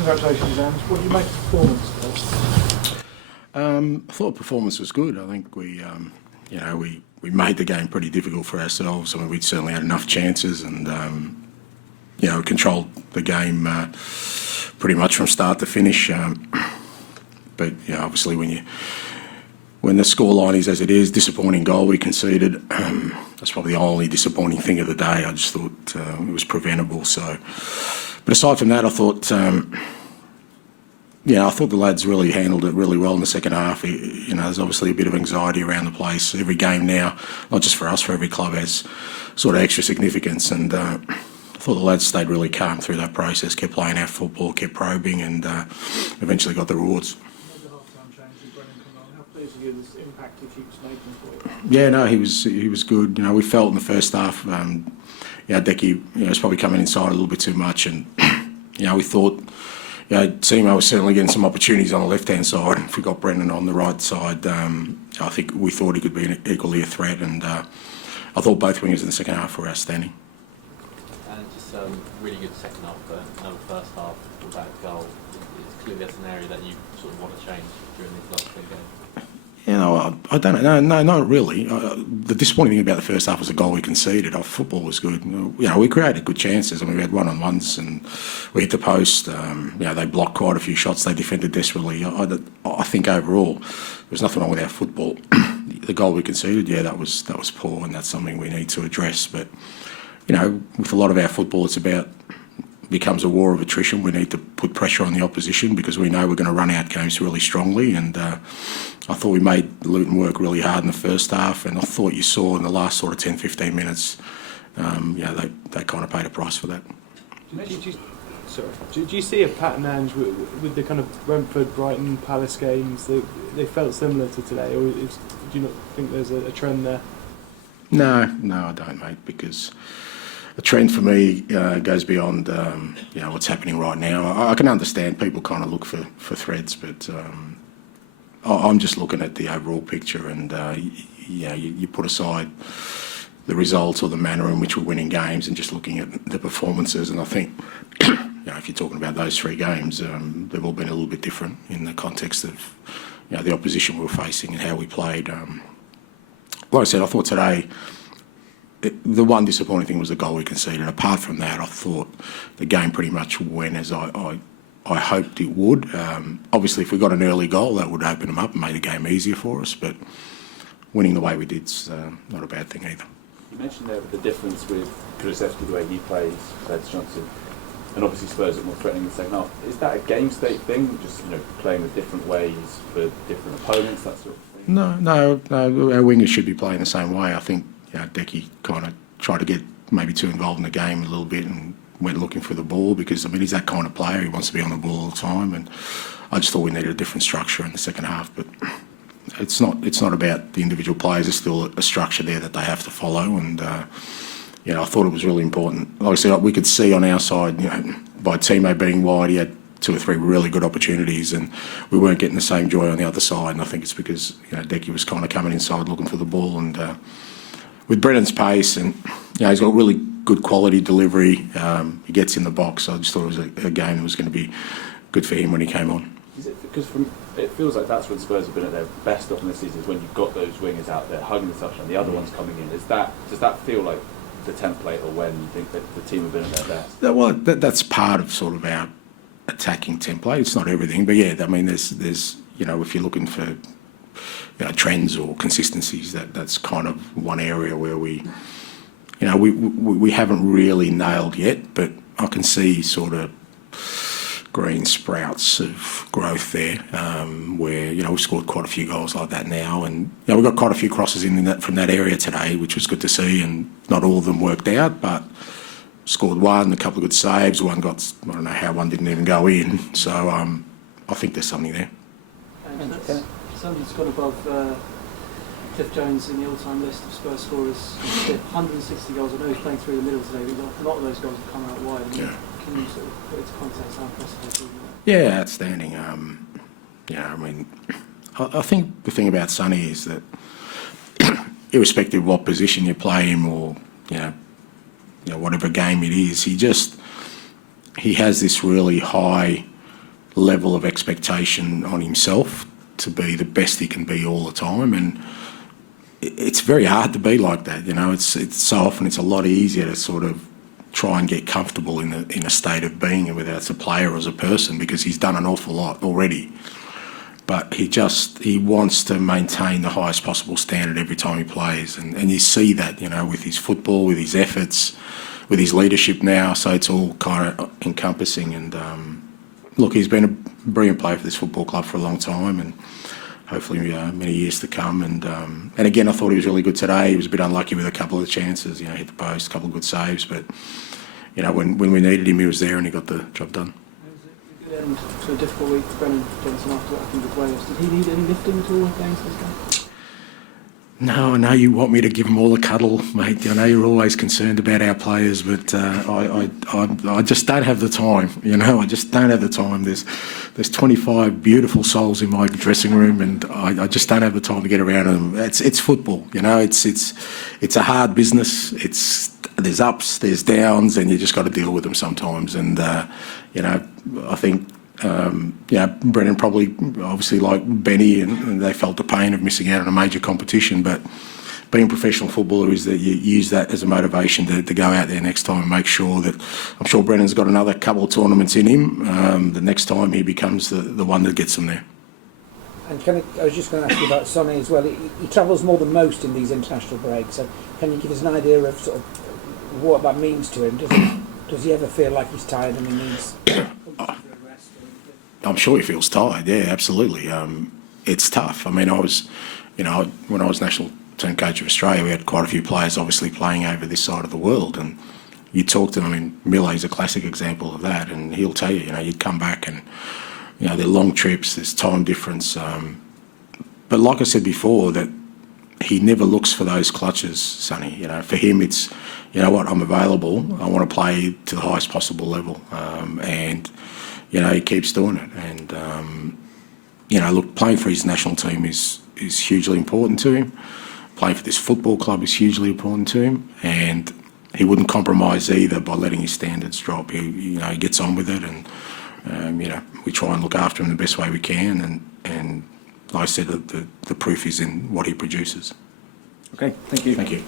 Congratulations, Ange. What do you make of the performance today? I thought performance was good. I think we made the game pretty difficult for ourselves. I mean, we'd certainly had enough chances and, controlled the game pretty much from start to finish. But, obviously when the scoreline is as it is, disappointing goal we conceded. That's probably the only disappointing thing of the day. I just thought it was preventable. So, but aside from that, I thought, I thought the lads really handled it really well in the second half. There's obviously a bit of anxiety around the place. Every game now, not just for us, for every club, has sort of extra significance. And I thought the lads stayed really calm through that process, kept playing our football, kept probing, and eventually got the rewards. Impact he keeps making for you? Yeah, no, he was good. We felt in the first half, Decky, was probably coming inside a little bit too much, and we thought, Timo was certainly getting some opportunities on the left-hand side. If we got Brendan on the right side, I think we thought he could be equally a threat, and I thought both wingers in the second half were outstanding. And just really good second half, but the first half without a goal. It's clearly that's an area that you sort of want to change during these last 2 games. I don't know. No, not really. The disappointing thing about the first half was the goal we conceded. Our football was good. We created good chances. I mean, we had one-on-ones and we hit the post. They blocked quite a few shots. They defended desperately. I think overall, there was nothing wrong with our football. The goal we conceded, that was poor, and that's something we need to address. But with a lot of our football, becomes a war of attrition. We need to put pressure on the opposition because we know we're going to run out games really strongly. And I thought we made Luton work really hard in the first half, and I thought you saw in the last sort of 10-15 minutes, they kind of paid a price for that. Do you see a pattern, Ange, with the kind of Brentford, Brighton, Palace games? They felt similar to today, or do you not think there's a trend there? No, I don't, mate, because the trend for me goes beyond what's happening right now. I can understand people kind of look for threads, but I'm just looking at the overall picture, and you put aside the results or the manner in which we're winning games and just looking at the performances. And I think if you're talking about those 3 games, they've all been a little bit different in the context of the opposition we were facing and how we played. Like I said, I thought today, the one disappointing thing was the goal we conceded. Apart from that, I thought the game pretty much went as I hoped it would. Obviously, if we got an early goal, that would open them up and made the game easier for us. But winning the way we did is not a bad thing either. You mentioned there the difference with 쿨루셉스키, the way he plays, compared to Johnson, and obviously Spurs are more threatening in the second half. Is that a game state thing, just playing with different ways for different opponents, that sort of thing? No. Our wingers should be playing the same way. I think Decky kind of tried to get maybe too involved in the game a little bit and went looking for the ball because, he's that kind of player. He wants to be on the ball all the time, and I just thought we needed a different structure in the second half. But it's not about the individual players. There's still a structure there that they have to follow, and I thought it was really important. Like I said, we could see on our side, by Timo being wide, he had 2 or 3 really good opportunities, and we weren't getting the same joy on the other side. And I think it's because Decky was kind of coming inside looking for the ball, and with Brennan's pace, and he's got really good quality delivery. He gets in the box. I just thought it was a game that was going to be good for him when he came on. Is it because it feels like that's when Spurs have been at their best often this season, is when you've got those wingers out there hugging the touchline, the other ones coming in. Does that feel like the template, or when you think that the team have been at their best? Well, that's part of sort of our attacking template. It's not everything, but there's if you're looking for trends or consistencies, that's kind of one area where we haven't really nailed yet, but I can see sort of green sprouts of growth there, where we've scored quite a few goals like that now, and we've got quite a few crosses from that area today, which was good to see, and not all of them worked out, but scored one, a couple of good saves, one got, I don't know how one didn't even go in, so I think there's something there. Something's gone above Cliff Jones in the all-time list of Spurs scorers. 160 goals. I know he's playing through the middle today, but a lot of those goals have come out wide. Can you sort of put into context how impressive that is? Yeah, outstanding. I think the thing about Sonny is that irrespective of what position you play him or whatever game it is, he has this really high level of expectation on himself to be the best he can be all the time, and it's very hard to be like that. You know, it's so often it's a lot easier to sort of try and get comfortable in a state of being, whether it's a player or as a person, because he's done an awful lot already. But he wants to maintain the highest possible standard every time he plays, and you see that, you know, with his football, with his efforts, with his leadership now. So it's all kind of encompassing. And look, he's been a brilliant player for this football club for a long time, and hopefully many years to come. And again, I thought he was really good today. He was a bit unlucky with a couple of chances. You know, hit the post, a couple of good saves, but you know, when we needed him, he was there and he got the job done. It was a good end to a difficult week for Brennan Johnson after what happened with Wales. Did he need any lifting at all against this game? No, I know you want me to give them all a cuddle, mate. I know you're always concerned about our players, but I just don't have the time. You know, I just don't have the time. There's 25 beautiful souls in my dressing room, and I just don't have the time to get around them. It's football, you know. It's a hard business. There's ups, there's downs, and you just got to deal with them sometimes. And you know, I think. Brennan probably, obviously, like Benny, and they felt the pain of missing out on a major competition. But being a professional footballer is that you use that as a motivation to go out there next time and make sure that. I'm sure Brennan's got another couple of tournaments in him. The next time he becomes the one that gets them there. And I was just going to ask you about Sonny as well. He travels more than most in these international breaks. So can you give us an idea of sort of what that means to him? Does he ever feel like he's tired and he needs? I'm sure he feels tired. Yeah, absolutely. It's tough. I mean, when I was national team coach of Australia, we had quite a few players obviously playing over this side of the world, and you talk to them. I mean, Millé's a classic example of that, and he'll tell you, you know, you'd come back and, you know, they're long trips, there's time difference. But like I said before, that he never looks for those clutches, Sonny. You know, for him, it's, you know what, I'm available. I want to play to the highest possible level, and. You know, he keeps doing it, and you know, look, playing for his national team is hugely important to him. Playing for this football club is hugely important to him, and he wouldn't compromise either by letting his standards drop. He gets on with it, and you know, we try and look after him the best way we can, and like I said, the proof is in what he produces. Okay, thank you. Thank you.